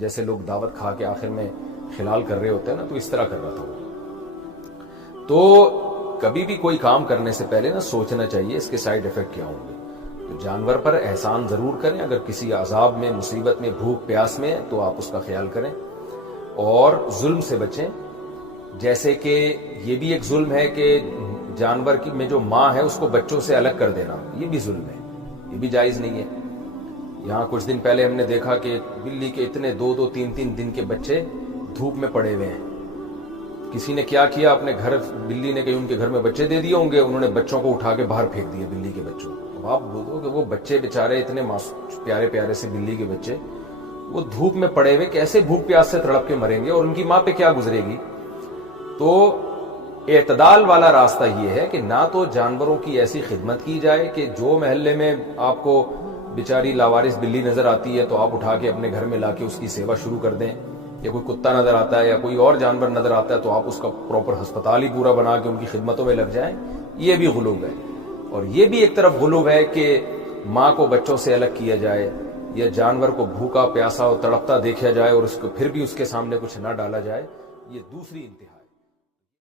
جیسے لوگ دعوت کھا کے آخر میں خلال کر رہے ہوتے ہیں نا، تو اس طرح کر رہا تھا وہ۔ تو کبھی بھی کوئی کام کرنے سے پہلے نا سوچنا چاہیے اس کے سائیڈ ایفیکٹ کیا ہوں گے۔ تو جانور پر احسان ضرور کریں، اگر کسی عذاب میں، مصیبت میں، بھوک پیاس میں تو آپ اس کا خیال کریں، اور ظلم سے بچیں۔ جیسے کہ یہ بھی ایک ظلم ہے کہ جانور کی میں جو ماں ہے اس کو بچوں سے الگ کر دینا، یہ بھی ظلم ہے، یہ بھی جائز نہیں ہے۔ یہاں کچھ دن پہلے ہم نے دیکھا کہ بلی کے اتنے 2-2 3-3 دن کے بچے دھوپ میں پڑے ہوئے ہیں۔ کسی نے کیا کیا، اپنے گھر، بلی نے کہیں ان کے گھر میں بچے دے دیے ہوں گے، انہوں نے بچوں کو اٹھا کے باہر پھینک دیے، بلی کے بچوں۔ اب آپ بولو کہ وہ بچے بیچارے اتنے پیارے پیارے سے بلی کے بچے وہ دھوپ میں پڑے ہوئے کیسے بھوک پیاس سے تڑپ کے مریں گے، اور ان کی ماں پہ کیا گزرے گی۔ تو اعتدال والا راستہ یہ ہے کہ نہ تو جانوروں کی ایسی خدمت کی جائے کہ جو محلے میں آپ کو بیچاری لاوارث بلی نظر آتی ہے تو آپ اٹھا کے اپنے گھر میں لا کے اس کی سیوا شروع کر دیں، یا کوئی کتا نظر آتا ہے یا کوئی اور جانور نظر آتا ہے تو آپ اس کا پراپر ہسپتال ہی پورا بنا کے ان کی خدمتوں میں لگ جائیں، یہ بھی غلو ہے۔ اور یہ بھی ایک طرف غلو ہے کہ ماں کو بچوں سے الگ کیا جائے، یا جانور کو بھوکا پیاسا اور تڑپتا دیکھا جائے اور اس کو پھر بھی اس کے سامنے کچھ نہ ڈالا جائے، یہ دوسری انتہا۔